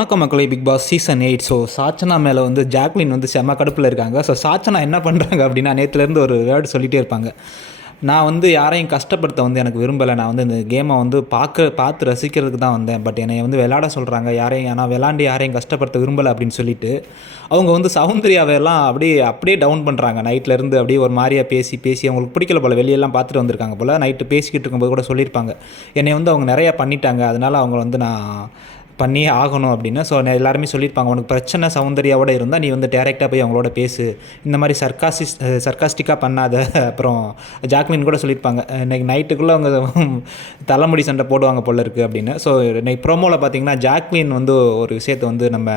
வணக்கம் மக்களே, big boss season 8. So Sachana மேலே வந்து ஜாக்லின் வந்து செம்ம கடுப்பில் இருக்காங்க. ஸோ சாச்சனா என்ன பண்ணுறாங்க அப்படின்னா, நேற்றுலேருந்து ஒரு வேர்டு சொல்லிகிட்டே இருப்பாங்க. நான் வந்து யாரையும் கஷ்டப்படுத்த வந்து எனக்கு விரும்பலை. நான் வந்து இந்த கேமை வந்து பார்த்து ரசிக்கிறதுக்கு தான் வந்தேன். பட் என்னை வந்து விளாட சொல்கிறாங்க. ஆனால் விளாண்டு யாரையும் கஷ்டப்படுத்த விரும்பலை அப்படின்னு சொல்லிட்டு அவங்க வந்து சௌந்தர்யாவெல்லாம் அப்படியே டவுன் பண்ணுறாங்க. நைட்லேருந்து அப்படியே ஒரு மாதிரியாக பேசி அவங்களுக்கு பிடிக்கல போல், வெளியெல்லாம் பார்த்துட்டு வந்திருக்காங்க போல். நைட்டு பேசிக்கிட்டு இருக்கும்போது கூட சொல்லியிருப்பாங்க, என்னை வந்து அவங்க நிறையா பண்ணிட்டாங்க, அதனால் அவங்க வந்து நான் பண்ணியே ஆகணும் அப்படின்னு. ஸோ எல்லாருமே சொல்லியிருப்பாங்க, உனக்கு பிரச்சனை சௌந்தர்யாவோட இருந்தால் நீ வந்து டேரெக்டாக போய் அவங்களோட பேசு, இந்த மாதிரி சர்க்காஸ்டிக்காக பண்ணாத. அப்புறம் ஜாக்லின் கூட சொல்லியிருப்பாங்க, இன்றைக்கி நைட்டுக்குள்ளே அவங்க தலைமுடி சண்டை போடுவாங்க போல இருக்குது அப்படின்னு. ஸோ இன்னைக்கு ப்ரோமோவில் பார்த்தீங்கன்னா ஜாக்லின் வந்து ஒரு விஷயத்தை வந்து நம்ம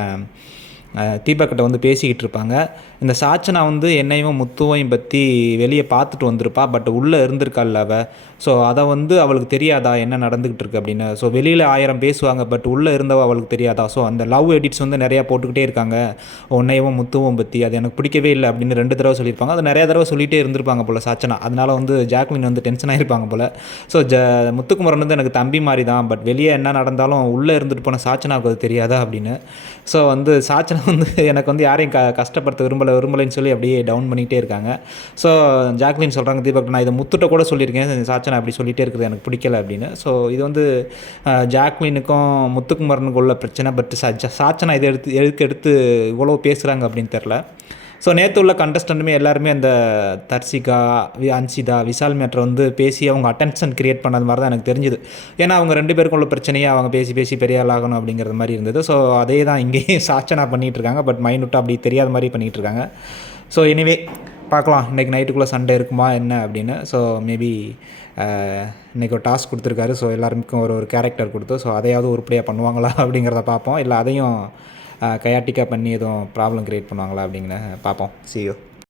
தீபக்கிட்ட வந்து பேசிக்கிட்டு இருப்பாங்க. இந்த சாச்சனா வந்து என்னையும் முத்துவையும் பற்றி வெளியே பார்த்துட்டு வந்திருப்பா, பட் உள்ளே இருந்திருக்காள் அவள். ஸோ அதை வந்து அவளுக்கு தெரியாதா என்ன நடந்துக்கிட்டு இருக்கு அப்படின்னு. ஸோ வெளியில் 1000 பேசுவாங்க, பட் உள்ளே இருந்தவ அவளுக்கு தெரியாதா. ஸோ அந்த லவ் எடிட்ஸ் வந்து நிறையா போட்டுக்கிட்டே இருக்காங்க உன்னையும் முத்துவும் பற்றி, அது எனக்கு பிடிக்கவே இல்லை அப்படின்னு 2 தடவை சொல்லியிருப்பாங்க. அது நிறையா தடவை சொல்லிகிட்டே இருந்திருப்பாங்க போல் சாச்சனா. அதனால் வந்து ஜாக்லின் வந்து டென்ஷன் ஆகிருப்பாங்க போல். ஸோ முத்துக்குமரன் வந்து எனக்கு தம்பி மாதிரி தான், பட் வெளியே என்ன நடந்தாலும் உள்ளே இருந்துட்டு போன சாச்சனாவுக்கு அது தெரியாதா அப்படின்னு. ஸோ வந்து சாச்சனா வந்து எனக்கு வந்து யாரையும் கஷ்டப்படுத்த விரும்பலைன்னு சொல்லி அப்படியே டவுன் பண்ணிகிட்டே இருக்காங்க. ஸோ ஜாக்லின் சொல்கிறாங்க, தீபக் நான் இதை முத்துட்ட கூட சொல்லியிருக்கேன், சாச்சனா அப்படி சொல்லிகிட்டே இருக்குது எனக்கு பிடிக்கல அப்படின்னு. ஸோ இது வந்து ஜாக்லினுக்கும் முத்துக்குமரனுக்கும் உள்ள பிரச்சனை. பட் சாச்சனா இதை எடுத்து இவ்வளோ பேசுகிறாங்க அப்படின்னு தெரில. ஸோ நேற்று உள்ள கண்டஸ்டன்ட்டுமே எல்லாருமே அந்த தர்சிகா, அன்சிதா, விஷால் மேட்ரை வந்து பேசி அவங்க அட்டென்ஷன் க்ரியேட் பண்ணது மாதிரி தான் எனக்கு தெரிஞ்சுது. ஏன்னா அவங்க 2 பேருக்கும் உள்ள பிரச்சனையை அவங்க பேசி பெரிய ஆள் ஆகணும் அப்படிங்கிற மாதிரி இருந்தது. ஸோ அதே தான் இங்கேயும் சாச்சனா பண்ணிகிட்ருக்காங்க, பட் மைனூட்டாக அப்படி தெரியாத மாதிரி பண்ணிகிட்ருக்காங்க. ஸோ எனிவே பார்க்கலாம் இன்றைக்கி நைட்டுக்குள்ளே சண்டே இருக்குமா என்ன அப்படின்னு. ஸோ மேபி இன்றைக்கி ஒரு டாஸ்க் கொடுத்துருக்காரு. ஸோ எல்லாருக்கும் ஒரு கேரக்டர் கொடுத்து, ஸோ அதையாவது உருப்படியாக பண்ணுவாங்களா அப்படிங்கிறத பார்ப்போம். இல்லை அதையும் கயாட்டிக்காக பண்ணி எதுவும் ப்ராப்ளம் க்ரியேட் பண்ணுவாங்களா அப்படிங்கிற பார்ப்போம். See you.